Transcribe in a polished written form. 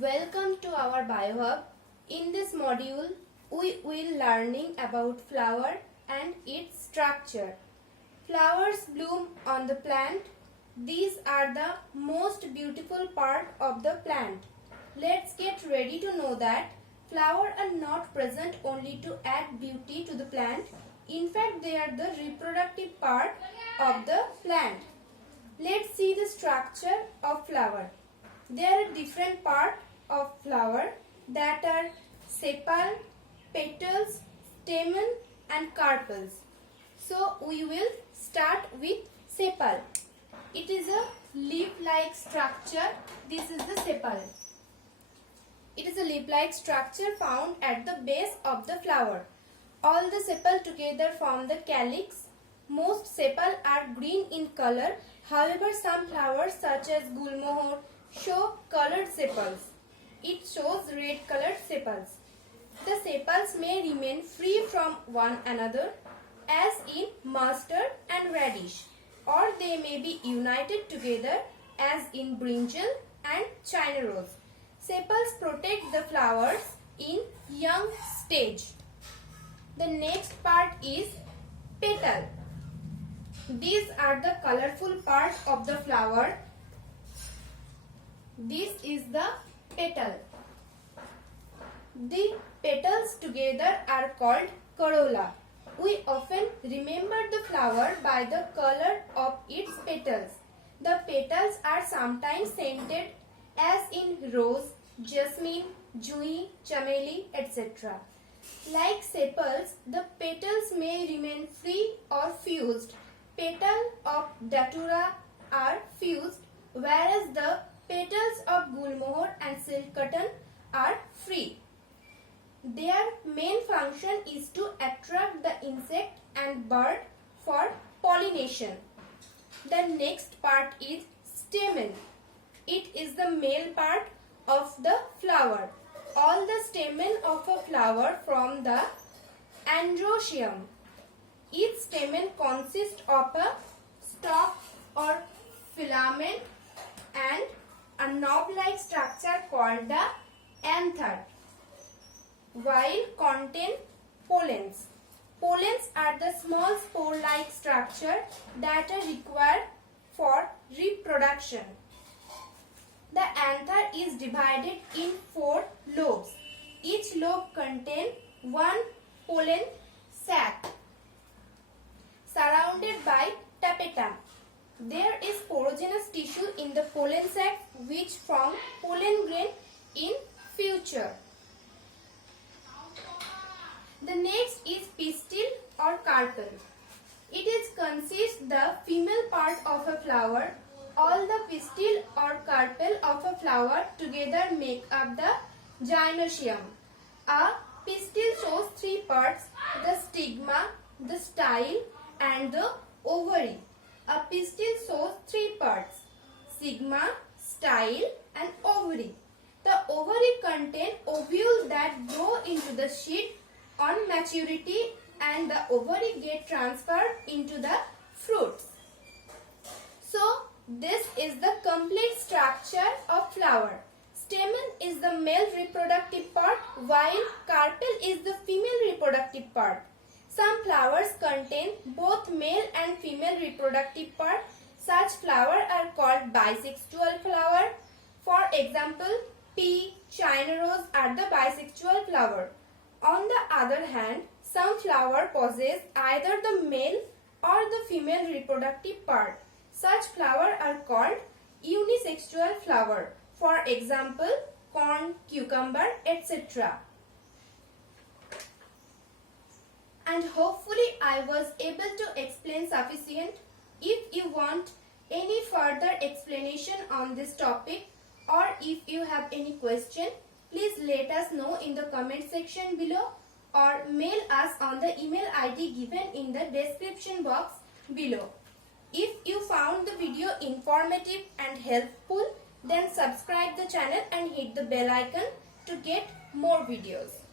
Welcome to our BioHub. In this module, we will learning about flower and its structure. Flowers bloom on the plant. These are the most beautiful part of the plant. Let's get ready to know that flowers are not present only to add beauty to the plant. In fact, they are the reproductive part of the plant. Let's see the structure of flower. There are different parts of flower that are sepal, petals, stamen and carpels. So we will start with sepal. It is a leaf-like structure. This is the sepal. It is a leaf-like structure found at the base of the flower. All the sepal together form the calyx. Most sepal are green in color. However, some flowers such as gulmohar show colored sepals. It shows red colored sepals. The sepals may remain free from one another as in mustard and radish, or they may be united together as in brinjal and China rose. Sepals protect the flowers in young stage. The next part is petal. These are the colorful part of the flower. This is the petal. The petals together are called corolla. We often remember the flower by the color of its petals. The petals are sometimes scented as in rose, jasmine, jui, chameli, etc. Like sepals, the petals may remain free or fused. Petals of datura are fused, whereas the petals of gulmohar and silk cotton are free. Their main function is to attract the insect and bird for pollination. The next part is stamen. It is the male part of the flower. All the stamen of a flower from the androecium. Each stamen consists of a stalk or filament and a knob-like structure called the anther, while contain pollens. Pollens are the small spore-like structure that are required for reproduction. The anther is divided in 4 lobes. Each lobe contains one pollen sac surrounded by tapetum. There is porogenous tissue in the pollen sac which form pollen grain in future. The next is pistil or carpel. It is consists the female part of a flower. All the pistil or carpel of a flower together make up the gynoecium. A pistil shows 3 parts: the stigma, the style and the ovary. A pistil shows 3 parts: stigma, style and ovary. The ovary contains ovules that grow into the sheath on maturity and the ovary get transferred into the fruits. So, this is the complete structure of flower. Stamen is the male reproductive part while carpel is the female reproductive part. Some flowers contain both male and female reproductive part. Such flowers are called bisexual flower. For example, pea, China rose are the bisexual flower. On the other hand, some flower possess either the male or the female reproductive part. Such flowers are called unisexual flower. For example, corn, cucumber, etc. And hopefully I was able to explain sufficient. If you want any further explanation on this topic or if you have any question, please let us know in the comment section below or mail us on the email ID given in the description box below. If you found the video informative and helpful, then subscribe the channel and hit the bell icon to get more videos.